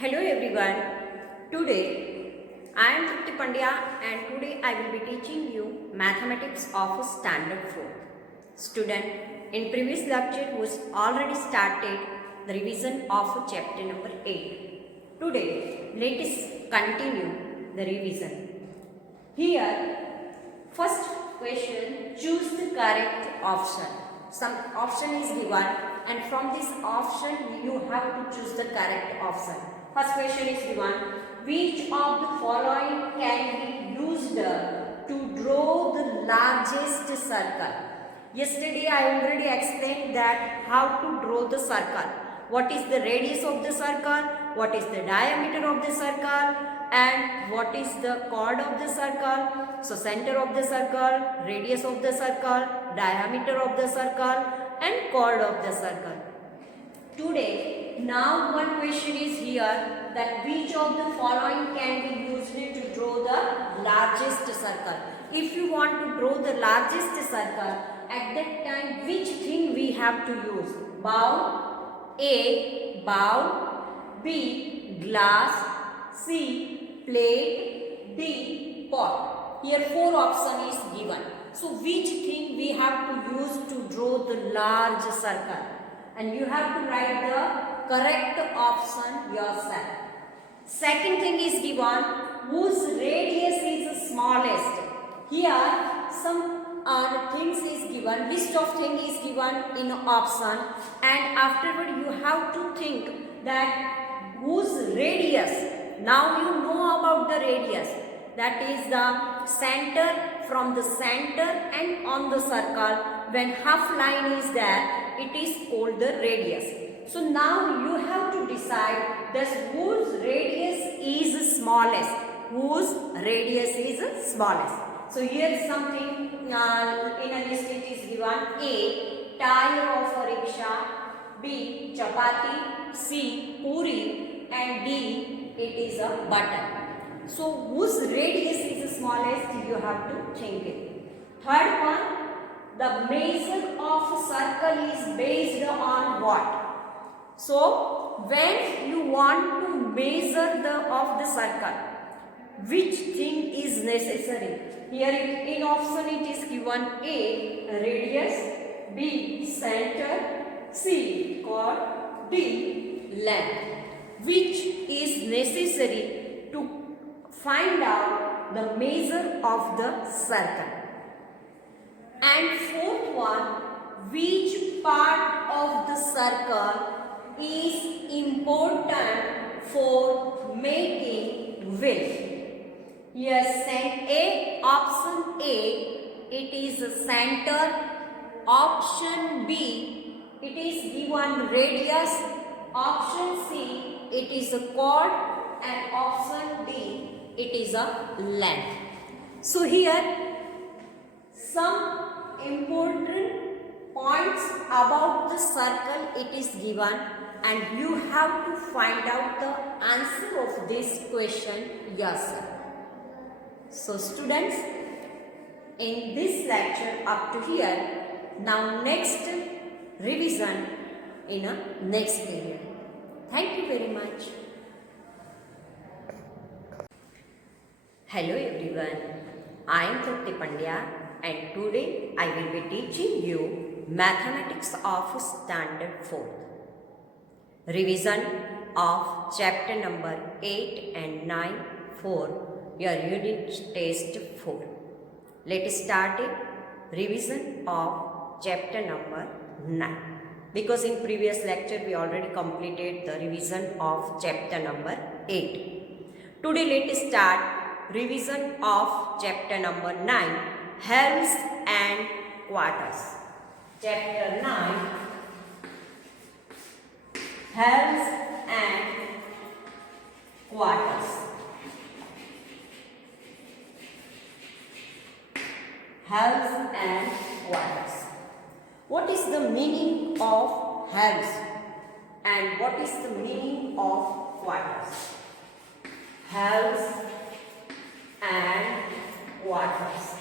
Hello everyone. Today I am Trupti Pandya and today I will be teaching you mathematics of standard 4. Student, in previous lecture was already started the revision of chapter number 8. Today let us continue the revision. Here first question, choose the correct option. Some option is given and from this option you have to choose the correct option. First question is given, which of the following can be used to draw the largest circle? Yesterday I already explained that how to draw the circle. What is the radius of the circle? What is the diameter of the circle? And what is the chord of the circle? So center of the circle, radius of the circle, diameter of the circle and chord of the circle. Today, now one question is here that which of the following can be used to draw the largest circle. If you want to draw the largest circle, at that time which thing we have to use? Bowl, A, bowl, B, glass, C, plate, D, pot. Here 4 option is given. So which thing we have to use to draw the large circle? And you have to write the correct option yourself. Second thing is given, whose radius is smallest. Here some things is given, list of things is given in option, and afterward you have to think that whose radius. Now you know about the radius, that is the center, from the center and on the circle when half line is there, it is called the radius. So now you have to decide that whose radius is smallest. Whose radius is smallest. So here is something in a list it is given. A, tire of a rickshaw. B, chapati. C, puri. And D, it is a butter. So whose radius is smallest, you have to think it. Third one, the measure of circle is based on what? So when you want to measure the circle, which thing is necessary? Here in option it is given A, radius, B, center, C, chord, D, length. Which is necessary to find out the measure of the circle? And fourth one, which part of the circle is important for making width? Yes, option A, it is a center. Option B, it is given radius. Option C, it is a chord. And option D, it is a length. So here some important points about the circle it is given and you have to find out the answer of this question yourself. So students, in this lecture up to here, now next revision in a next period. Thank you very much. Hello everyone, I am Trupti Pandya and today I will be teaching you mathematics of standard 4. Revision of chapter number 8 and 9 for your unit test 4. Let us start it. Revision of chapter number 9. Because in previous lecture we already completed the revision of chapter number 8. Today let us start revision of chapter number 9, halves and quarters. Chapter 9, halves and quarters. Halves and quarters. What is the meaning of halves and what is the meaning of quarters? Halves and quarters.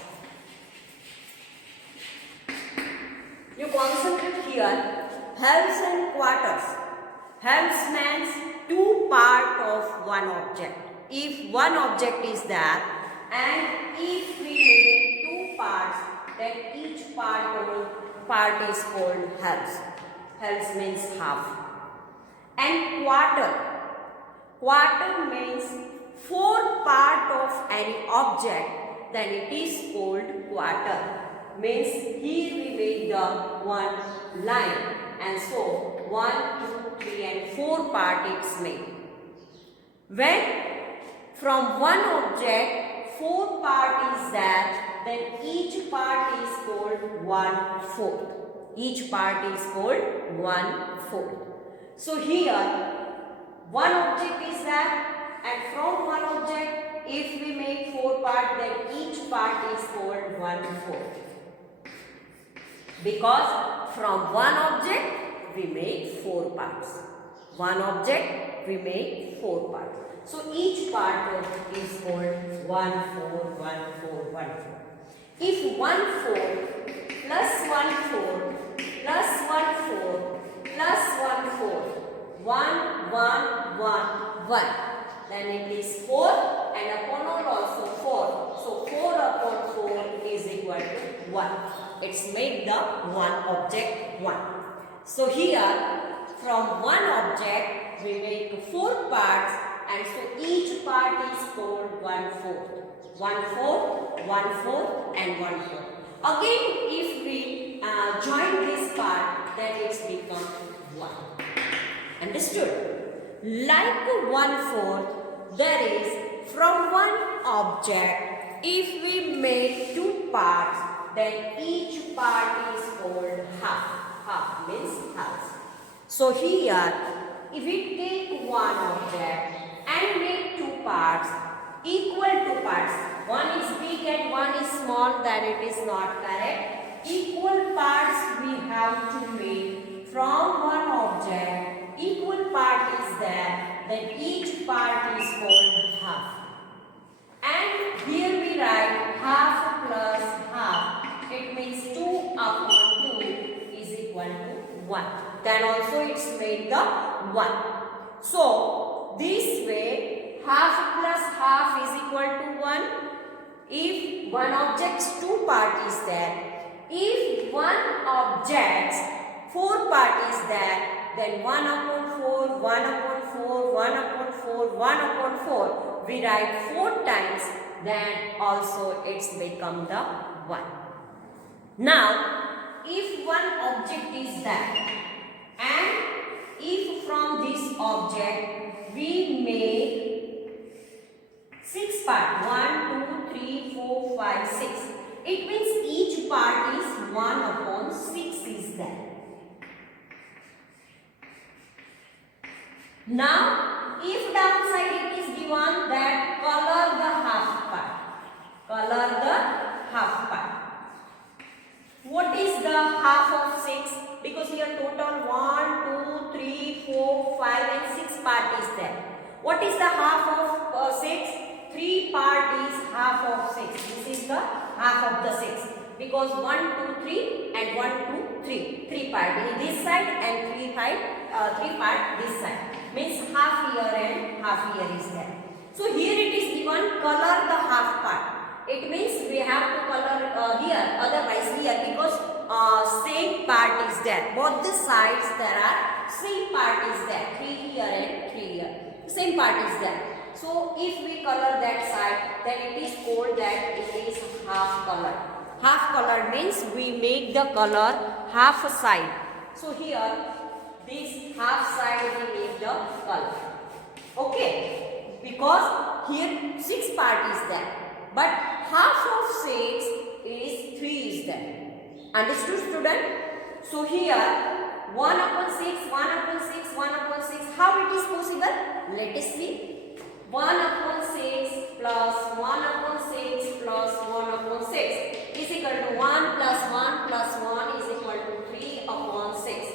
You concentrate here, halves and quarters. Halves means two parts of one object. If one object is there and if we make two parts, then each part is called halves. Halves means half. And quarter. Quarter means four part of any object, then it is called quarter. Means here we make the one line, and so 1, 2, 3 and 4 part it's made. When from one object 4 part is there, then each part is called 1/4. Each part is called 1/4. So here one object is there, and from one object if we make 4 parts, then each part is called 1/4. Because from one object we make 4 parts. One object we make 4 parts. So each part is called 1/4, 1/4, 1/4. If 1/4 plus 1/4 plus 1/4 plus 1/4, 1, 1, 1, 1, then it is 4, and upon all also 4. So 4 upon 4 is equal to 1. It's made the one object 1. So here from one object we make 4 parts, and so each part is called 1/4. 1/4, 1/4 and 1/4. Again if we join this part, then it's become 1. Understood? Like 1/4, there is from one object, if we make 2 parts, then each part is called half. Half means half. So here, if we take one object and make 2 parts, equal to parts, one is big and one is small, then it is not correct. Equal parts we have to make from one object. Equal part is there, then each part is called half. And here we write half plus half. It means 2 upon 2 is equal to 1. Then also it's made the 1. So this way half plus half is equal to 1. If one object's 2 part is there, if one object's 4 part is there, then 1 upon 4, 1 upon 4, 1 upon 4, 1 upon 4, we write 4 times, then also it's become the 1. Now, if one object is there, and if from this object we make 6 parts, 1, 2, 3, 4, 5, 6, it means each part is 1 upon 6 is there. Now, if downside it is given that color the half part. Color the half part. What is the half of 6? Because here total 1, 2, 3, 4, 5 and 6 part is there. What is the half of 6? 3 part is half of 6. This is the half of the 6. Because 1, 2, 3 and 1, 2, 3. 3 part in this side and 3 part this side. Means half here and half here is there. So here it is given color the half part. It means we have to color here, otherwise here, because same part is there. Both the sides there are same part is there. 3 here and 3 here. Same part is there. So if we color that side, then it is called that it is half color. Half color means we make the color half side. So here this half side we make the color. Okay, because here 6 part is there, but half of 6 is 3 is there. Understood, student? So here 1 upon 6, 1 upon 6, 1 upon 6. How it is possible? Let us see. 1 upon 6 plus 1 upon 6 plus 1 upon 6 is equal to 1 plus 1 plus 1 is equal to 3 upon 6.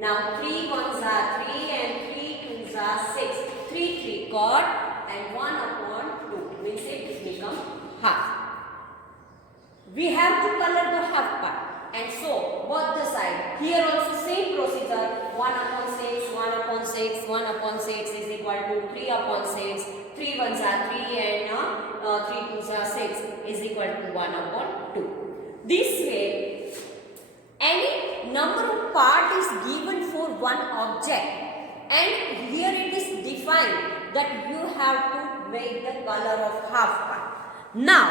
Now 3 ones are 3 and 3 twos are 6. 3 3 got, and 1 upon 2 means it become half. We have to color the half part. and so both the side. Here also same procedure, 1 upon 6, 1 upon 6, 1 upon 6 is equal to 3 upon 6, 3 ones are 3 and 3 twos are 6 is equal to 1 upon 2. This way, any number of part is given for one object and here it is defined that you have to make the color of half part. Now,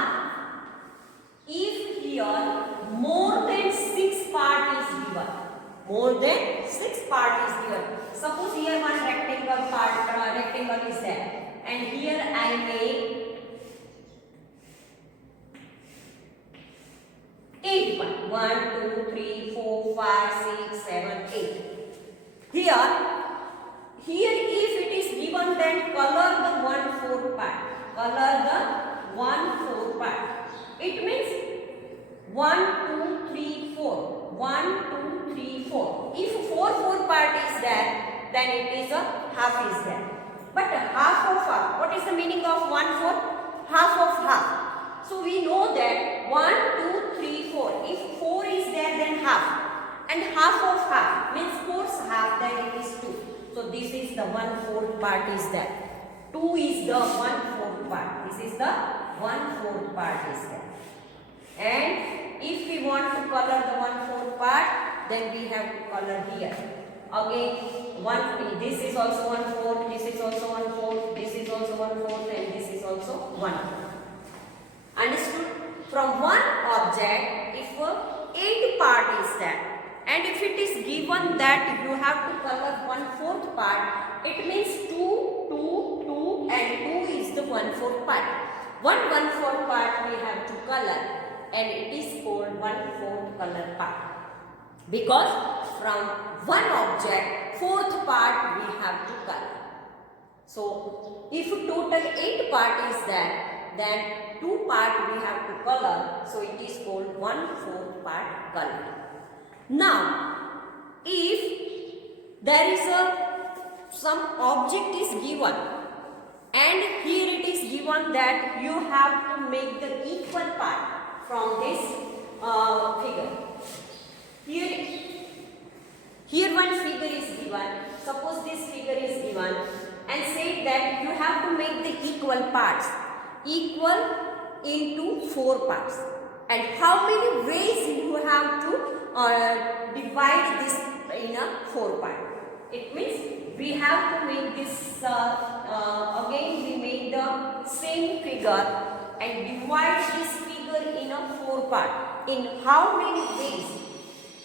if here more than 6 part is given, more than 6 part is given. Suppose here one rectangle is there, and here I make 8 part. 1, 2, 3, 4, 5, 6, 7, 8. Here if it is given, then color the 1/4 part. Color the 1/4 part. It means 1, 2, 3, 4. 1, 2, 3, 4. If 4/4 part is there, then it is a half is there. But half of half. What is the meaning of 1/4? Half of half. So we know that 1, 2, 3, 4. If 4 is there, then half. And half of half means 4's half, then it is 2. So this is the 1/4 part is there. 2 is the 1/4 part. This is the 1/4 part is there. And if we want to color the 1/4 part, then we have to color here. Again, this is also 1/4, this is also 1/4, this is also 1/4, and this is also 1/4. Understood? From one object, if 8 part is there, and if it is given that you have to color 1/4 part, it means 2, 2, 2 and 2 is the 1/4 part. 1/4 part we have to color and it is called 1/4 color part. Because from one object, 4th part we have to color. So, if total 8 part is there, then 2 part we have to color. So, it is called 1/4 part color. Now, if there is some object is given and here it is given that you have to make the equal part from this figure. Here one figure is given. Suppose this figure is given and say that you have to make the equal parts. Equal into 4 parts. And how many ways you have to divide this in a 4 part? It means we have to make this again we make the same figure and divide this figure in a 4 part. In how many ways?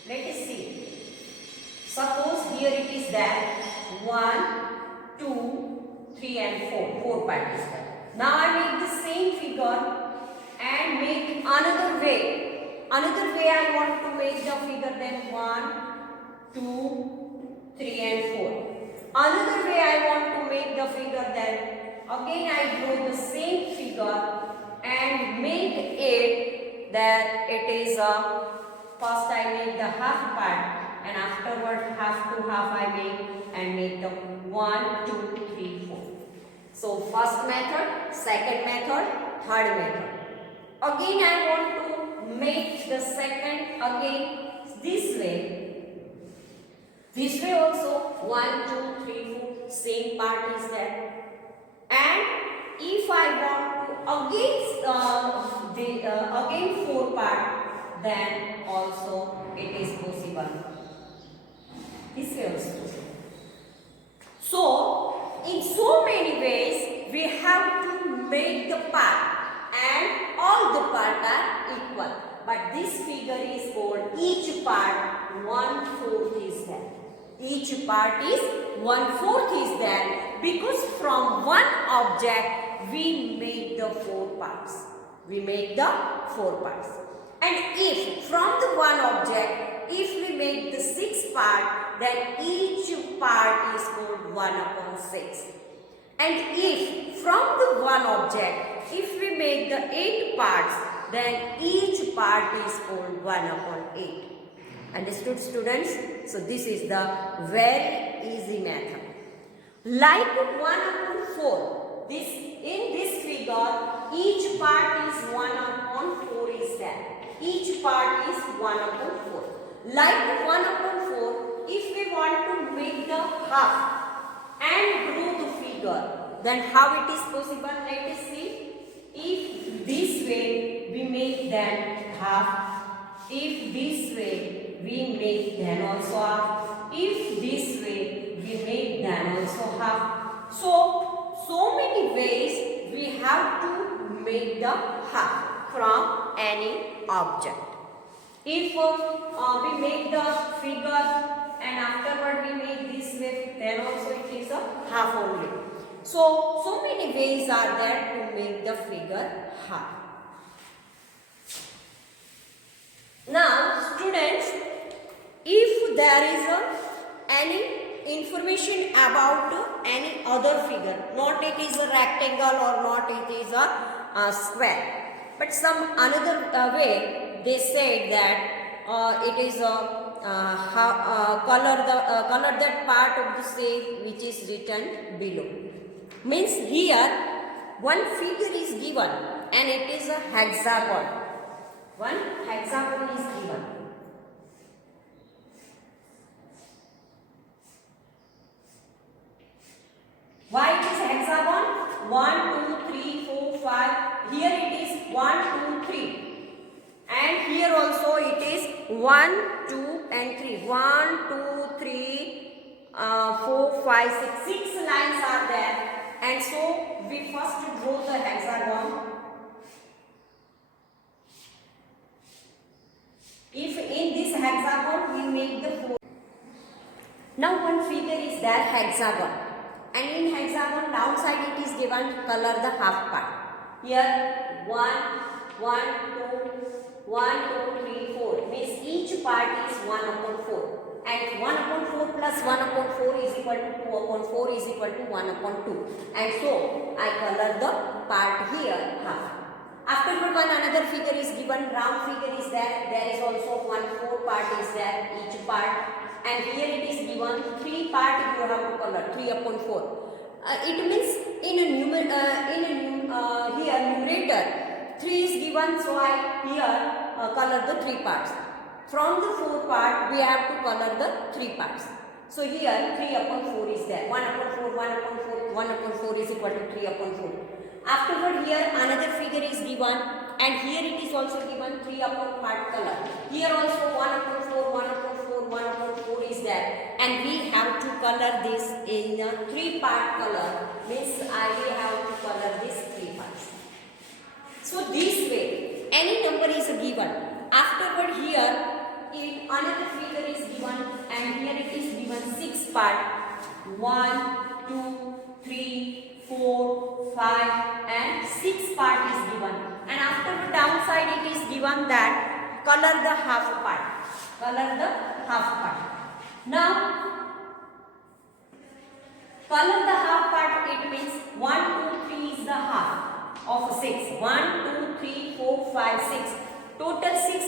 Let us see. Suppose here it is there 1, 2, 3 and 4. 4 part is there. Now I make the same figure and make another way. Another way I want to make the figure then 1, 2, 3 and 4. Another way I want to make the figure then again I draw the same figure and make it that it is first I make the half part and afterward half to half I make and make the 1, 2, 3, 4. So first method, second method, third method. Again I want to make the second again this way. This way also 1, 2, 3, 4 same part is there. And if I want to again 4 part, then also it is possible. This way also possible. So in so many ways we have to make the part and all the parts are equal. But this figure is called each part 1/4 is there. Each part is 1/4 is there because from one object we make the 4 parts. We make the 4 parts. And if from the one object, if we make the 6 part, then each part is called 1/6. And if from the one object, if we make the 8 parts, then each part is called 1/8. Understood, students? So this is the very easy method. Like 1/4, in this figure, each part is 1/4 is there. Each part is 1 upon 4. Like 1 upon 4, if we want to make the half and grow the figure, then how it is possible? Let us see. If this way we make then half, if this way we make then also half, if this way we make then also half. So many ways we have to make the half from any object. If we make the figure and afterward we make this way, then also it is a half only. So many ways are there to make the figure half. Now students, if there is any information about any other figure, not it is a rectangle or not it is a square, but some another way they said that it is color that part of the shape which is written below. Means here one figure is given and it is a hexagon. One hexagon is given. Why it is hexagon? 1, 2, 3, 4, 5. Here it is 1, 2, 3. And here also it is 1, 2 and 3. 1, 2, 3, 4, 5, 6. 6 lines are there. And so we first draw the hexagon. If in this hexagon we make the 4. Now one figure is there, hexagon. And in hexagon downside it is given color the half part. Here 1, 1, 2, 1, 2, 3, 4. Means each part is 1 upon 4. And 1 upon 4 plus 1 upon 4 is equal to 2 upon 4 is equal to 1 upon 2. And so I color the part here half. Afterward one another figure is given, round figure is there. There is also 1 4 part is there, each part. And here it is given 3 part you have to color, 3 upon 4. It means in a here numerator 3 is given, so I here color the 3 parts. From the 4 part we have to color the 3 parts. So here 3 upon 4 is there. 1 upon 4, 1 upon 4, 1 upon 4 is equal to 3 upon 4. Afterward here another figure is given and here it is also given 3 upon part color. Here also 1 upon 4, 1 upon 4, 1 upon 4 is there. And we have to color this in a 3 part color. Means we have to color this 3 parts. So this way any number is given. Afterward here if another figure is given and here it is given 6 part. 1, 2, 3, 4, 5 and 6 part is given. And after the downside it is given that color the half part. Color the half part. Now color the half part, it means 1, 2, 3 is the half of 6. 1, 2, 3, 4, 5, 6. Total 6